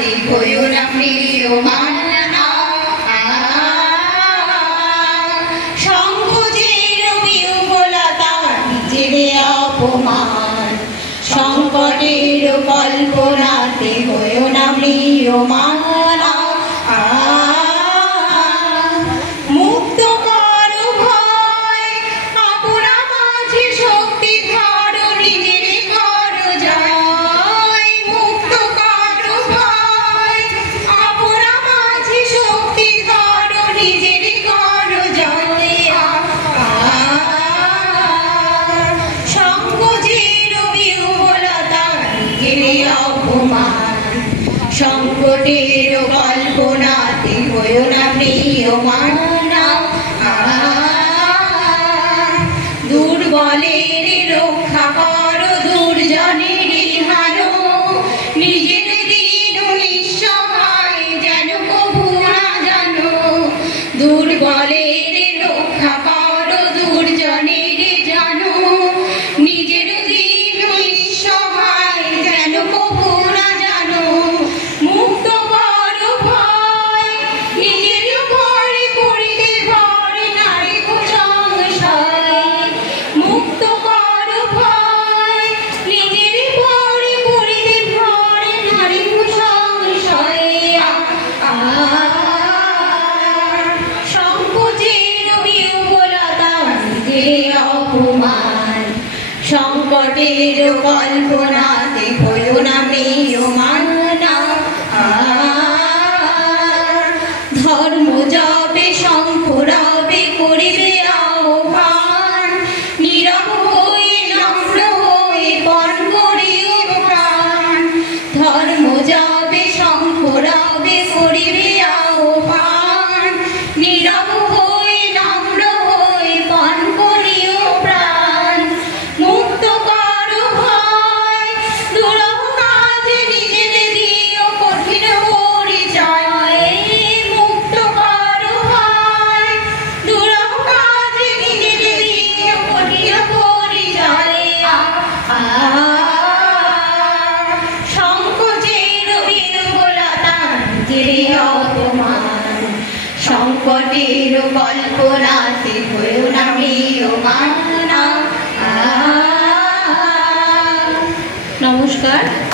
কল্পনাতে হইও না প্রিয়মান। সংকোচের বিহ্বলতা নিজেরে অপমান, সংকটের কল্পনাতে হইও না প্রিয়মান। মুক্ত করো ভয়, আপনা মাঝে শক্তি ধরো, নিজেরে করো জয়। মুক্ত করো ভয়, আপনা মাঝে শক্তি ধরো, নিজেরে করো জয়। সংকোচের বিহ্বলতা নিজেরে অপমান, সংকটের কল্পনাতে হইও না প্রিয়মান। দুর্বলের রক্ষা করো, দুর্জনের হারো, নিজের দিন নিঃসহায় যেন কভু না জানো। দুর্বলের রক্ষা করো, দুর্জনের জানো, নিজের দিন নিঃসহায় যেন কভু না জানো। মুক্ত করো ভয়, নিজের ভরে করিতে ভরে নারী সংশয়। মুক্ত করো ভয়, নিজের ভরে করিতে ভরে নারী সংশয়। সংকোচের বিহ্বলতা নিজেরে অপমান, সংকটের কল্পনাতে হইও না প্রিয়মান। ধর্ম জপে শঙ্খ রবে করিবে আহ্বান, নীরব হয়ে নম্র হয়ে পণ করিও প্রাণ। ধর্ম জপে শঙ্খ রবে করিবে আহ্বান, নীরব হয়ে নম্র হয়ে পণ করিও প্রাণ। মুক্ত করো ভয়, দুরূহ কাজে নিজের দিও কঠিন পরিচয়। মুক্ত করো ভয়, দুরূহ কাজে নিজের দিও কঠিন পরিচয়। সংকোচের বিহ্বলতা নিজেরে অপমান, সংকটের কল্পনাতে হইও না প্রিয়মান। নমস্কার।